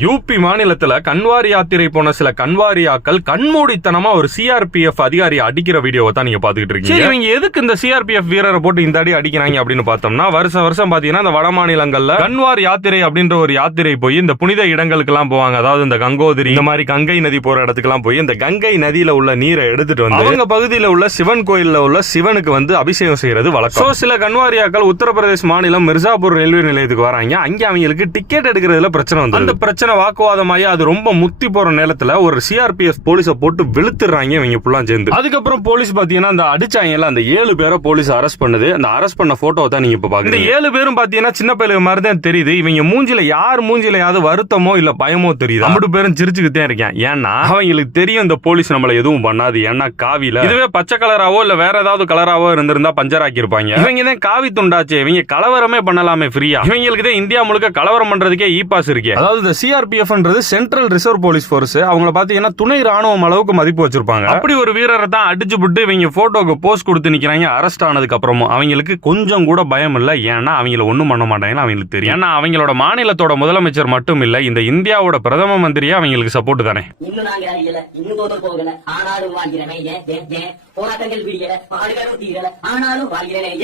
UP மாநிலத்துல கன்வாரி யாத்திரை போன சில கன்வாரியாக்கள் கண்மூடித்தனமா ஒரு சிஆர்பிஎஃப் அதிகாரி அடிக்கிற வீடியோவை தான் நீங்க பாத்துக்கிட்டு இருக்கீங்க. இவங்க எதுக்கு இந்த சிஆர்பிஎஃப் வீரரை போட்டு இந்த அடி அடிக்கிறாங்க அப்படின்னு பார்த்தோம்னா, வருஷம் பாத்தீங்கன்னா இந்த வட மாநிலங்கள்ல கன்வார் யாத்திரை அப்படின்ற ஒரு யாத்திரை போய் இந்த புனித இடங்களுக்கு எல்லாம் போவாங்க. அதாவது இந்த கங்கோதிரி, இந்த மாதிரி கங்கை நதி போற இடத்துக்கு எல்லாம் போய் இந்த கங்கை நதியில உள்ள நீரை எடுத்துட்டு வந்து அவங்க பகுதியில உள்ள சிவன் கோயில்ல உள்ள சிவனுக்கு வந்து அபிஷேகம் செய்யறது வழக்கம். சில கன்வாரியாக்கள் உத்தரப்பிரதேச மாநிலம் மிர்சாபூர் ரயில்வே நிலையத்துக்கு வராங்க. அங்க அவங்களுக்கு டிக்கெட் எடுக்கிறதுல பிரச்சனை வந்து அந்த பிரச்சனை வாக்குவாதமாயி அது ரொம்ப முத்தி போற நேரத்துல ஒரு சிஆர்பிஎஃப் போலீஸ போட்டு வெளுத்துறாங்க இவங்க புல்லாம் சேர்ந்து. அதுக்கப்புறம் போலீஸ் பாத்தீங்கன்னா அந்த அடிச்சாங்கல அந்த 7 பேரை போலீஸ் அரெஸ்ட் பண்ணுது. அந்த அரெஸ்ட் பண்ண போட்டோ தான் நீங்க இப்ப பாக்குறீங்க. இந்த 7 பேரும் பாத்தீங்கன்னா சின்ன பையல மாதிரி தான் தெரியுது. இவங்க மூஞ்சில யார் மூஞ்சிலையாவது வருத்தமோ இல்ல பயமோ தெரியுது. 2 பேரும் சிரிச்சுக்கிட்டே இருக்கேன். ஏன்னா அவங்களுக்கு தெரியும் இந்த போலீஸ் நம்மள எதுவும் பண்ணாது. ஏன்னா காவில இதுவே பச்சை கலராவோ இல்ல வேற ஏதாவது கலராவோ இருந்திருந்தா பஞ்சராக்கி இருப்பாங்க. இவங்க தான் காவி துண்டாச்சு. இவங்க கலவரமே பண்ணலாமே ஃப்ரீயா. இவங்களுக்கு தான் இந்தியா முழுக்க கலவரம் பண்றதுக்கே இ பாஸ் இருக்கு. அதாவது சிஆர்பிஎஃப்ன்றது சென்ட்ரல் ரிசர்வ் போலீஸ் போர்ஸ். அவங்கள பாத்தீங்கன்னா துணை ராணுவம் அளவுக்கு மதிப்பு வச்சிருப்பாங்க. அப்படி ஒரு வீரரை தான் அடிச்சு விட்டு இவங்க போட்டோக்கு போஸ்ட் கொடுத்து நிக்கிறாங்க. அரெஸ்ட் ஆனதுக்கு அப்புறமும் அவங்களுக்கு கொஞ்சம் கூட பயம் இல்ல. ஏன்னா அவங்கள ஒண்ணும் பண்ண மாட்டாங்கன்னு அவங்களுக்கு தெரியும். ஏன்னா அவங்களோட மாநிலத்தோட முதலமைச்சர் மட்டும் இல்ல, இந்த இந்தியாவோட பிரதம மந்திரியா அவங்களுக்கு சப்போர்ட் தானே. போராட்டங்கள் விடியல, பாடுகளும் தீரல, ஆனாலும் வாழ்கிறேன்.